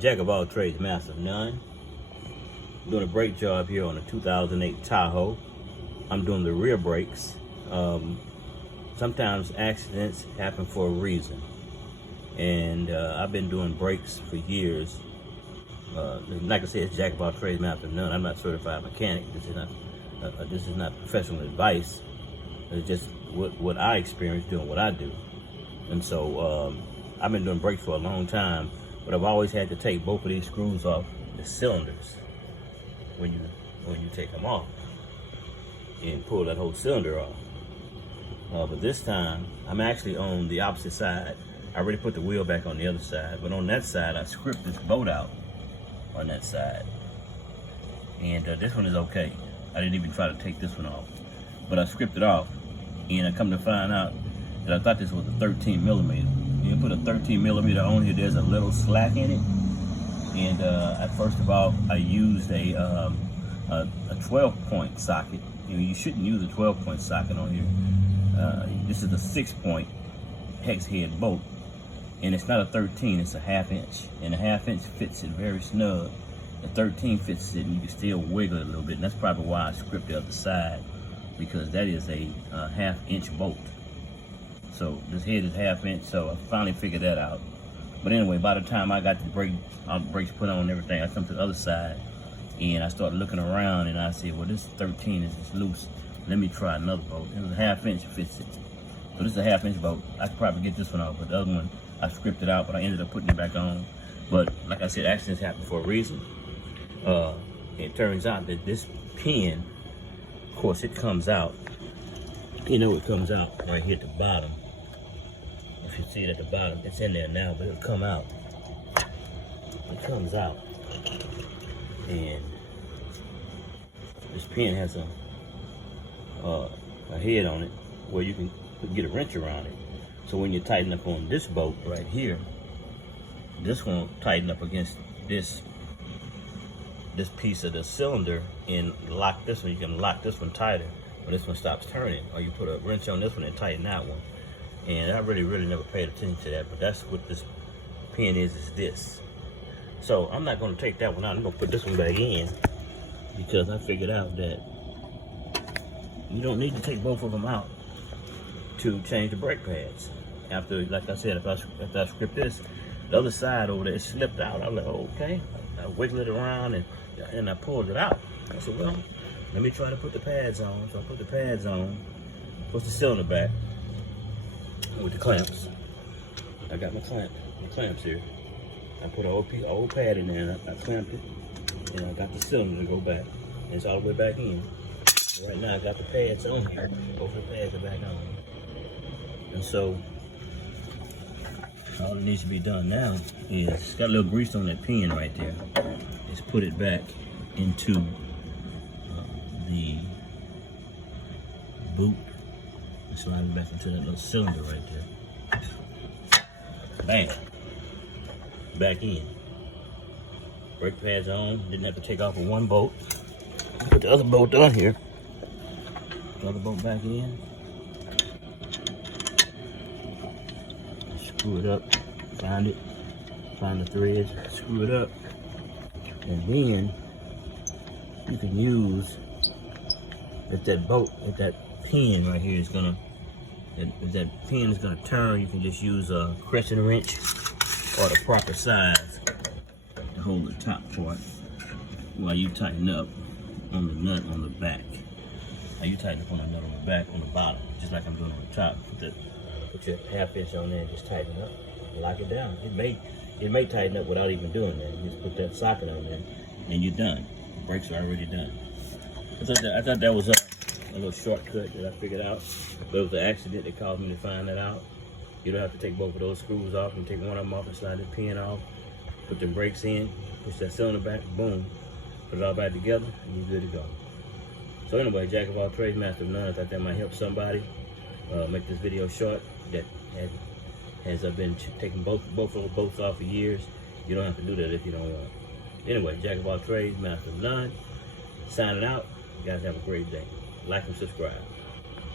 Jack of all trades, master of none. Doing a brake job here on a 2008 Tahoe. I'm doing the rear brakes. Sometimes accidents happen for a reason. And I've been doing brakes for years. Like I said, it's Jack of all trades, master of none. I'm not a certified mechanic. This is not professional advice. It's just what I experience doing what I do. And so I've been doing brakes for a long time, but I've always had to take both of these screws off the cylinders when you take them off and pull that whole cylinder off. But this time I'm actually on the opposite side. I already put the wheel back on the other side, but on that side I scripted this bolt out on that side, and this one is okay. I didn't even try to take this one off, but I scripted it off, and I come to find out that I thought this was a 13 millimeter. You put a 13 millimeter on here, there's a little slack in it, and first of all, I used a 12-point socket. You shouldn't use a 12-point socket on here. This is a 6-point hex head bolt, and it's not a 13, it's a 1/2 inch, and a 1/2 inch fits it very snug. The 13 fits it, and you can still wiggle it a little bit, and that's probably why I scripted the other side, because that is a 1/2 inch bolt. So this head is 1/2 inch, so I finally figured that out. But anyway, by the time I got the brakes put on and everything, I come to the other side, and I started looking around, and I said, well, this 13 is just loose. Let me try another bolt. It was a 1/2 inch fits it. So this is a 1/2 inch bolt. I could probably get this one off, but the other one I scripted out, but I ended up putting it back on. But like I said, accidents happen for a reason. It turns out that this pin, of course, it comes out. You know, it comes out right here at the bottom. If you see it at the bottom, it's in there now, but it'll come out. It comes out, and this pin has a head on it where you can get a wrench around it. So when you tighten up on this bolt right here, this one will tighten up against this piece of the cylinder and lock this one. You can lock this one tighter when this one stops turning, or you put a wrench on this one and tighten that one. And I really never paid attention to that, but that's what this pin is this. So I'm not going to take that one out. I'm going to put this one back in, because I figured out that you don't need to take both of them out to change the brake pads. After, like I said, after I script this, the other side over there, it slipped out. I was like, oh, okay. I wiggled it around and I pulled it out. I said, well, let me try to put the pads on. So I put the pads on, put the cylinder back with the clamps. I got my clamps here. I put an old pad in there, and I clamped it, and I got the cylinder to go back. And it's all the way back in. So right now I got the pads on here. Both the pads are back on. And so all that needs to be done now is, it's got a little grease on that pin right there, is put it back into the boot and slide it back into that little cylinder right there. Bam! Back in. Brake pads on. Didn't have to take off with one bolt. Put the other bolt on here. The other bolt back in. Screw it up, find it, find the threads, screw it up, and then you can use, if that bolt, if that pin right here is gonna, if that pin is gonna turn, you can just use a crescent wrench or the proper size to hold the top part while you tighten up on the nut on the back. Now you tighten up on the nut on the back, on the bottom, just like I'm doing on the top. Put your 1/2 inch on there and just tighten it up and lock it down. It may tighten up without even doing that. You just put that socket on there and you're done. The brakes are already done. I thought that was a little shortcut that I figured out, but it was an accident that caused me to find that out. You don't have to take both of those screws off. You can take one of them off and slide the pin off, put the brakes in, push that cylinder back, boom, put it all back together, and you're good to go. So anyway, Jack of all trades, master of none. I thought that might help somebody. Make this video short. That has been taking both of those bolts off for years. You don't have to do that if you don't want. Anyway, Jack of all trades, master of none. Signing out. You guys have a great day. Like and subscribe.